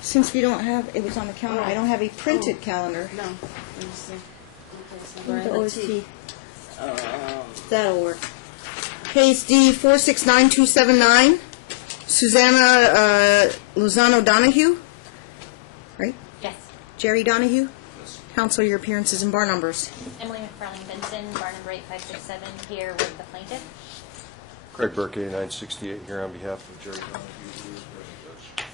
Since we don't have, it was on the calendar, I don't have a printed calendar. No. Let me see. The OST. That'll work. Case D 469279, Susanna Lozano Donohue, right? Yes. Jerry Donohue. Counsel your appearances and bar numbers. Emily McFarling Benson, bar number 8567, here with the plaintiff. Craig Burke, 968, here on behalf of Jerry Donohue.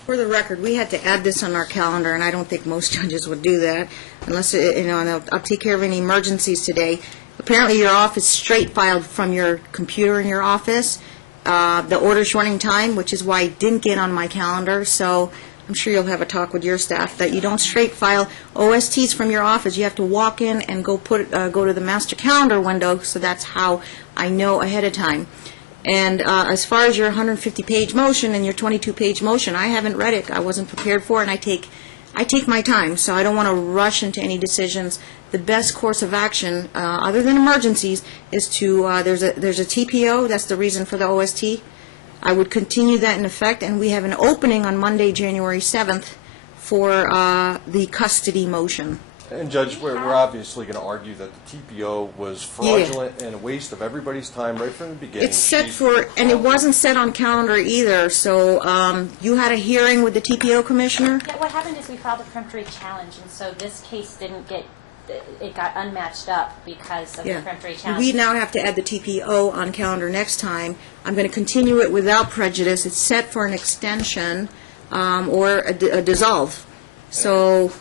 For the record, we had to add this on our calendar, and I don't think most judges would do that, unless, and I'll take care of any emergencies today. Apparently, your office straight filed from your computer in your office the order's running time, which is why it didn't get on my calendar, so I'm sure you'll have a talk with your staff that you don't straight file OSTs from your office. You have to walk in and go to the master calendar window, so that's how I know ahead of time. And as far as your 150-page motion and your 22-page motion, I haven't read it. I wasn't prepared for it, and I take my time, so I don't want to rush into any decisions. The best course of action, other than emergencies, is to there's a TPO. That's the reason for the OST. I would continue that in effect, and we have an opening on Monday, January 7th, for the custody motion. And Judge, we're obviously going to argue that the TPO was fraudulent and a waste of everybody's time right from the beginning. It's set for, and it wasn't set on calendar either, so you had a hearing with the TPO commissioner? Yeah, what happened is we filed a peremptory challenge, and so this case didn't get, it got unmatched up because of the peremptory challenge. We now have to add the TPO on calendar next time. I'm going to continue it without prejudice. It's set for an extension or a dissolve. So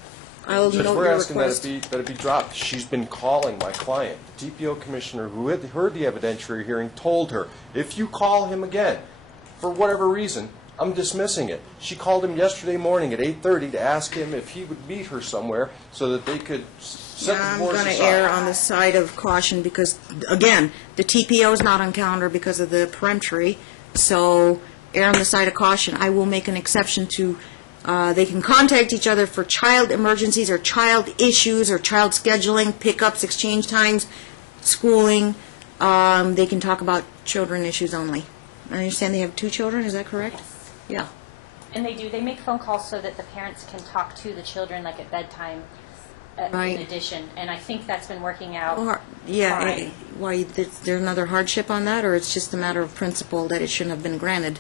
I'll Judge, note we're your asking request. that it be dropped. She's been calling my client. The TPO commissioner who had heard the evidentiary hearing told her, if you call him again, for whatever reason, I'm dismissing it. She called him yesterday morning at 8:30 to ask him if he would meet her somewhere so that they could set the I'm divorce going to aside. err on the side of caution because, again, the TPO is not on calendar because of the peremptory, so err on the side of caution. I will make an exception to they can contact each other for child emergencies or child issues or child scheduling, pickups, exchange times, schooling. They can talk about children issues only. I understand they have 2 children, is that correct? Yes. Yeah. And they do. They make phone calls so that the parents can talk to the children, like at bedtime, Right. in addition. And I think that's been working out Yeah, fine. why, is there another hardship on that, or it's just a matter of principle that it shouldn't have been granted?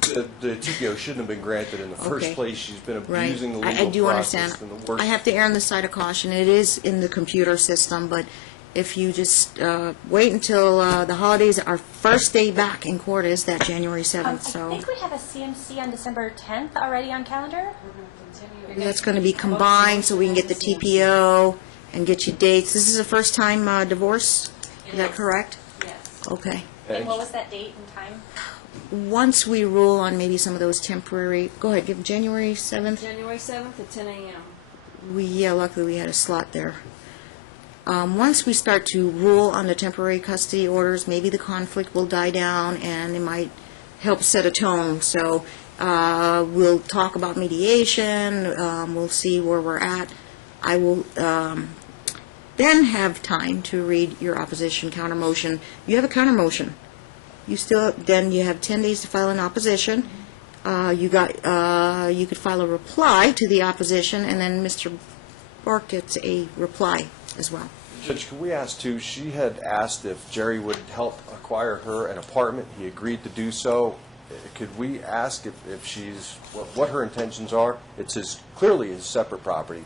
The TPO shouldn't have been granted in the first Okay. place. She's been Right. abusing the I legal do process understand. in the worst. I have to err on the side of caution. It is in the computer system, but if you just wait until the holidays, our first day back in court is that January 7th, I so think we have a CMC on December 10th already on calendar. that's going to be combined so we can get the TPO and get you dates. This is a first-time divorce, is that correct? Yes. Okay. And what was that date and time? Once we rule on maybe some of those temporary, go ahead, give January 7th. January 7th at 10 a.m. Luckily we had a slot there. Once we start to rule on the temporary custody orders, maybe the conflict will die down and it might help set a tone. So we'll talk about mediation, we'll see where we're at. I will then have time to read your opposition counter motion. You have a counter motion. Then you have 10 days to file an opposition. You could file a reply to the opposition, and then Mr. Bork gets a reply as well. Judge, could we ask too, she had asked if Jerry would help acquire her an apartment. He agreed to do so. Could we ask if she's, what her intentions are? It's clearly his separate property.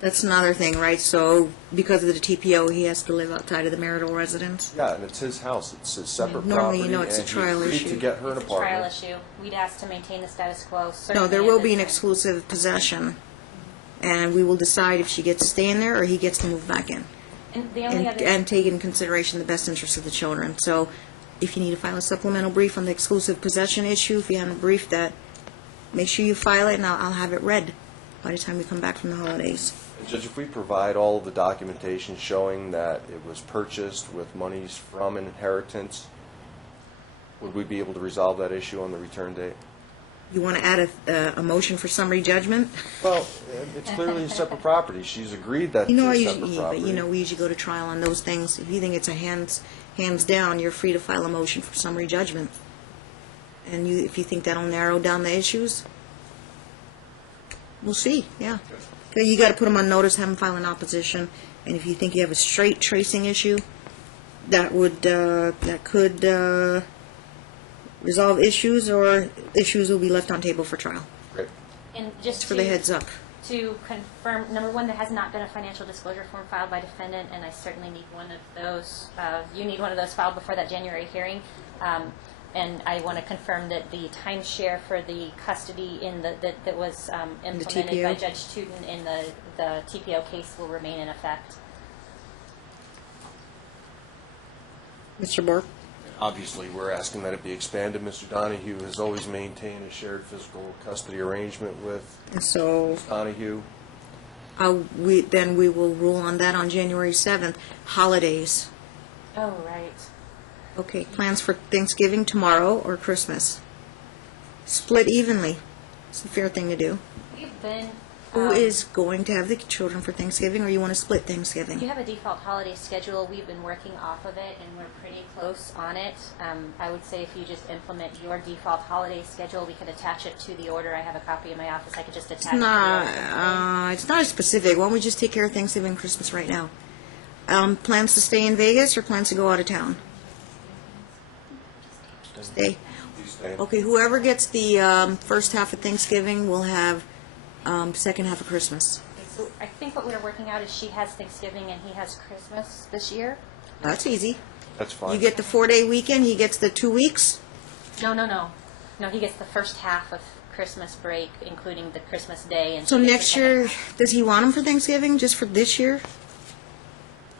That's another thing, right? So because of the TPO, he has to live outside of the marital residence? Yeah, and it's his house. It's his separate Normally, property. you know, it's a and he trial agreed issue. to get her an It's a trial apartment. issue. We'd ask to maintain the status quo. No, certainly there at will this be an time. exclusive possession, and we will decide if she gets to stay in there or he gets to move back in, And the only other... and take into consideration the best interest of the children. So if you need to file a supplemental brief on the exclusive possession issue, if you haven't briefed that, make sure you file it, and I'll have it read by the time we come back from the holidays. Judge, if we provide all of the documentation showing that it was purchased with monies from an inheritance, would we be able to resolve that issue on the return date? You want to add a motion for summary judgment? Well, it's clearly a separate property. She's agreed that You know, it's a separate property. we usually go to trial on those things. If you think it's a hands down, you're free to file a motion for summary judgment. And if you think that'll narrow down the issues, we'll see, yeah. Okay, you gotta put them on notice, have them file an opposition, and if you think you have a straight tracing issue, that could resolve issues, or issues will be left on table for trial. Great. And just Just for the heads up. To confirm, number one, there has not been a financial disclosure form filed by defendant, and I certainly need one of those. You need one of those filed before that January hearing. And I want to confirm that the timeshare for the custody that was implemented by TPO. Judge Tootin in the TPO case will remain in effect. Mr. Bork? Obviously, we're asking that it be expanded. Mr. Donohue has always maintained a shared physical custody arrangement with And so, Ms. Donohue. then we will rule on that on January 7th. Holidays. Oh, right. Okay, plans for Thanksgiving tomorrow or Christmas? Split evenly. It's the fair thing to do. We've been... Who is going to have the children for Thanksgiving, or you want to split Thanksgiving? You have a default holiday schedule. We've been working off of it, and we're pretty close on it. I would say if you just implement your default holiday schedule, we could attach it to the order. I have a copy in my office. I could just attach it to the order. It's not as specific. Why don't we just take care of Thanksgiving and Christmas right now? Plans to stay in Vegas or plans to go out of town? Stay. Please stay. Okay, whoever gets the first half of Thanksgiving will have second half of Christmas. So I think what we're working out is she has Thanksgiving and he has Christmas this year. That's easy. That's fine. You get the 4-day weekend, he gets the 2 weeks. No. No, he gets the first half of Christmas break, including the Christmas day. And So she gets next the second year, half. does he want them for Thanksgiving, just for this year?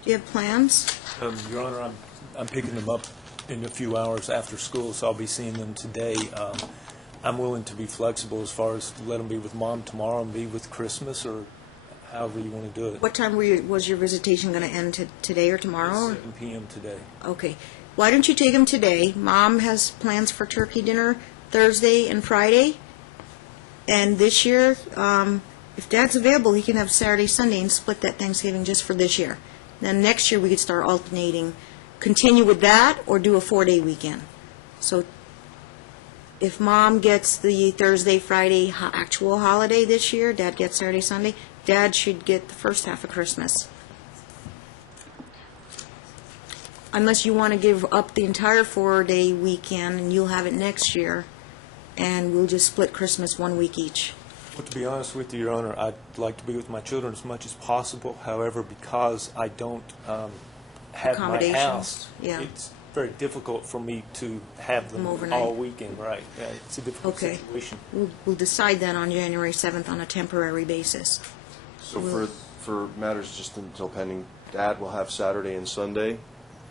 Do you have plans? Your Honor, I'm picking them up in a few hours after school, so I'll be seeing them today. I'm willing to be flexible as far as let them be with Mom tomorrow and be with Christmas, or however you want to do it. What time was your visitation going to end, today or tomorrow? 7 p.m. today. Okay. Why don't you take them today? Mom has plans for turkey dinner Thursday and Friday. And this year, if Dad's available, he can have Saturday, Sunday, and split that Thanksgiving just for this year. Then next year, we could start alternating, continue with that, or do a 4-day weekend. So if Mom gets the Thursday, Friday actual holiday this year, Dad gets Saturday, Sunday, Dad should get the first half of Christmas. Unless you want to give up the entire 4-day weekend, and you'll have it next year, and we'll just split Christmas 1 week each. Well, to be honest with you, Your Honor, I'd like to be with my children as much as possible. However, because I don't have my Accommodations, house, yeah. it's very difficult for me to have them Them overnight. all weekend. Right. Yeah, it's a difficult Okay. situation. We'll decide that on January 7th on a temporary basis. So for matters just until pending, Dad will have Saturday and Sunday,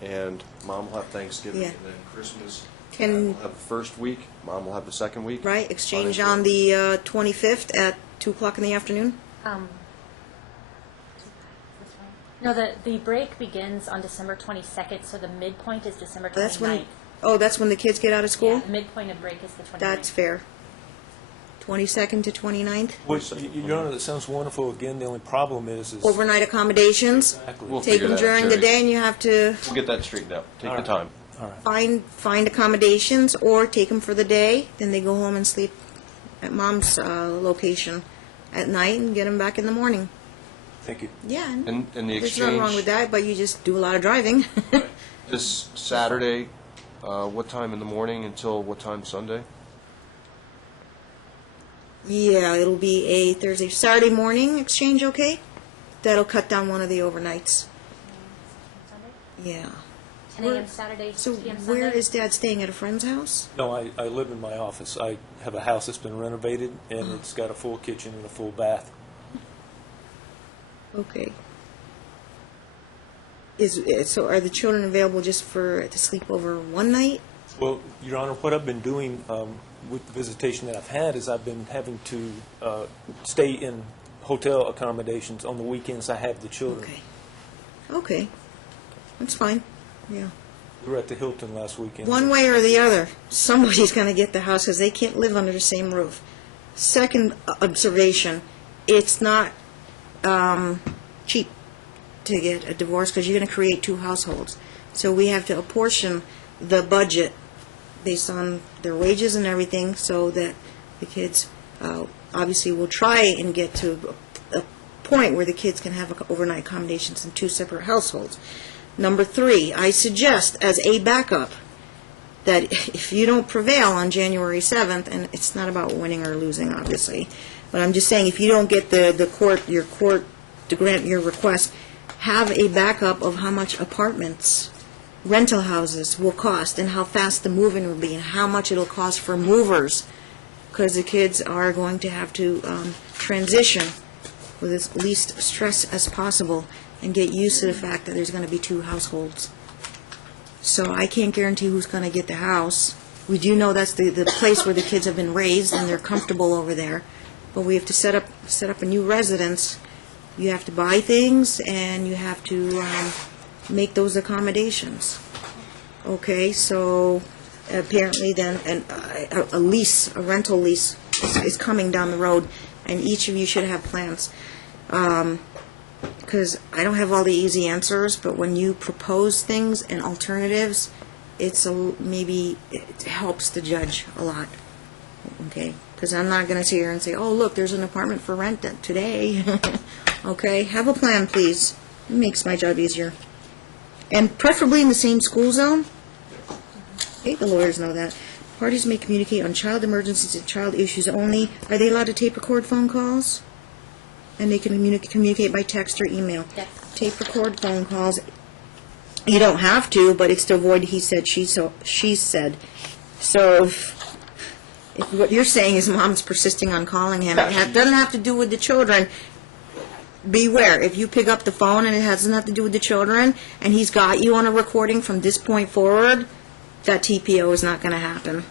and Mom will have Thanksgiving, Yeah. and then Christmas. Can- Dad will have the first week, Mom will have the second week. Right, exchange Fine. on the 25th at 2 o'clock in the afternoon? No, the break begins on December 22nd, so the midpoint is December 29th. That's when the kids get out of school? Yeah, the midpoint of break is the 29th. That's fair. 22nd to 29th? Well, Your Honor, that sounds wonderful. Again, the only problem is Overnight accommodations? exactly. We'll Take figure them that out, during the Jerry. day, and you have to We'll get that straightened out. Take All your right. time. All right. find accommodations, or take them for the day, then they go home and sleep at Mom's location at night and get them back in the morning. Thank you. Yeah, And the there's nothing wrong with exchange, that, but you just do a lot of driving. this Saturday, what time in the morning until what time Sunday? Yeah, it'll be a Saturday morning exchange, okay? That'll cut down one of the overnights. Yeah. 10 a.m. Saturday, So 6 p.m. Sunday. where is Dad staying, at a friend's house? No, I live in my office. I have a house that's been renovated, and it's got a full kitchen and a full bath. Okay. So are the children available just to sleep over one night? Well, Your Honor, what I've been doing with the visitation that I've had is I've been having to stay in hotel accommodations on the weekends I have the children. Okay. Okay. That's fine. Yeah. We were at the Hilton last weekend. One way or the other, somebody's going to get the house because they can't live under the same roof. Second observation, it's not cheap to get a divorce because you're going to create two households. So we have to apportion the budget based on their wages and everything, so that the kids obviously will try and get to a point where the kids can have overnight accommodations in 2 separate households. Number 3, I suggest as a backup that if you don't prevail on January 7th, and it's not about winning or losing, obviously, but I'm just saying if you don't get your court to grant your request, have a backup of how much apartments, rental houses will cost, and how fast the move-in will be, and how much it'll cost for movers, because the kids are going to have to transition with as least stress as possible and get used to the fact that there's going to be 2 households. So I can't guarantee who's going to get the house. We do know that's the place where the kids have been raised and they're comfortable over there, but we have to set up a new residence. You have to buy things and you have to make those accommodations. Okay, so apparently then a rental lease is coming down the road, and each of you should have plans. Because I don't have all the easy answers, but when you propose things and alternatives, maybe it helps the judge a lot. Okay, because I'm not going to sit here and say, oh, look, there's an apartment for rent today. Okay, have a plan, please. It makes my job easier. And preferably in the same school zone. Okay, the lawyers know that. Parties may communicate on child emergencies and child issues only. Are they allowed to tape record phone calls? And they can communicate by text or email. Yes. Tape record phone calls. You don't have to, but it's to avoid he said, she said. So if what you're saying is mom's persisting on calling him, it doesn't have to do with the children. Beware, if you pick up the phone and it doesn't have to do with the children, and he's got you on a recording from this point forward, that TPO is not going to happen.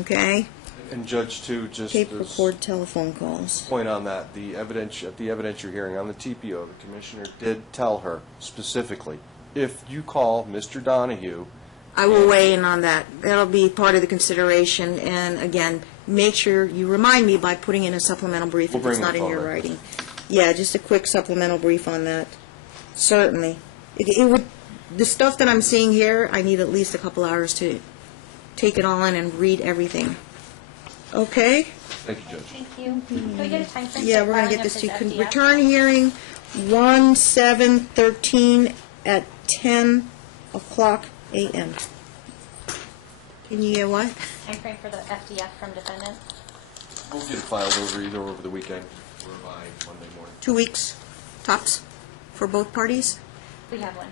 Okay? And Judge, too, just Tape this record telephone calls. point on that, at the evidentiary hearing on the TPO, the commissioner did tell her specifically, if you call Mr. Donohue, I will weigh in on that. That'll be part of the consideration, and again, make sure you remind me by putting in a supplemental brief if We'll it's bring not the in phone your record. writing. Yeah, just a quick supplemental brief on that. Certainly. The stuff that I'm seeing here, I need at least a couple hours to take it all in and read everything. Okay? thank you, Judge. Thank you. Can we get a time frame? Yeah, for we're going to filing get of this to his you. FDF? Return hearing 1/7/13 at 10 o'clock a.m. Can you get what? Time frame for the FDF from defendant? We'll get it filed either over the weekend or by Monday morning. 2 weeks, tops, for both parties? We have one.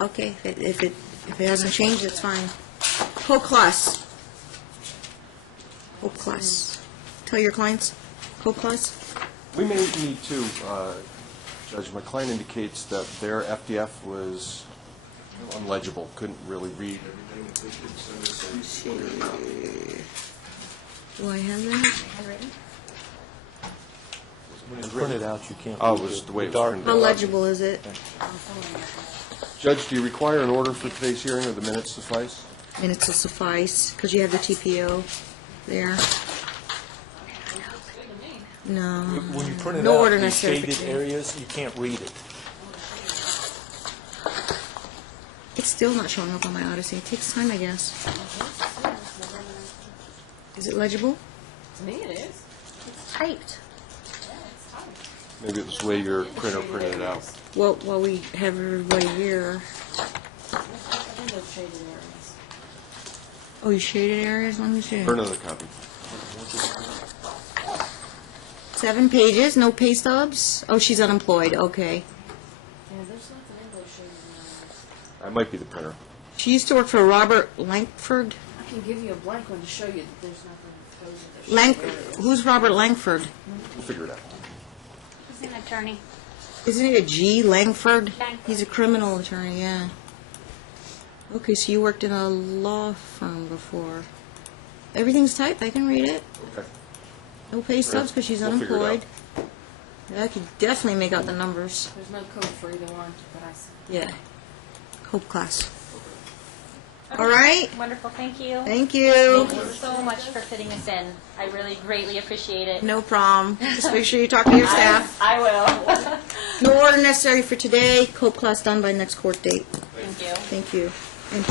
Okay, if it hasn't changed, it's fine. Co-class. Co-class. Tell your clients, co-class. We may need to, Judge, my client indicates that their FDF was unlegible, couldn't really read everything. If they could send us a clear copy. Do I have that? Handwritten? When it's printed out, you can't. Oh, it read was it. the way it was Dark. printed. How legible is it? Judge, do you require an order for today's hearing, or the minutes suffice? Minutes will suffice, because you have the TPO there. No. When you print it No out, order the necessary for shaded today. areas, you can't read it. It's still not showing up on my Odyssey. It takes time, I guess. Is it legible? To me, it is. It's typed. Maybe it was the way your printer printed it out. Well, while we have everybody here. Window shaded areas. Oh, you shaded areas? Let me see. For another copy. 7 pages, no pay stubs? Oh, she's unemployed, okay. Yeah, there's lots of window shaded areas. That might be the printer. She used to work for Robert Langford. I can give you a blank one to show you that there's nothing that goes with the shaded areas. Who's Robert Langford? We'll figure it out. He's an attorney. Isn't it a G, Langford? Langford. He's a criminal attorney, yeah. Okay, so you worked in a law firm before. Everything's typed, I can read it. Okay. No pay stubs because she's We'll figure it out. unemployed. Yeah, I could definitely make out the numbers. There's no code for either one, but I see. Yeah. Hope class. All right. Wonderful, thank you. Thank you. Thank you so much for fitting us in. I really greatly appreciate it. No problem. Just make sure you talk to your staff. I will. No order necessary for today. Cope class done by next court date. Thank you. Thank you. And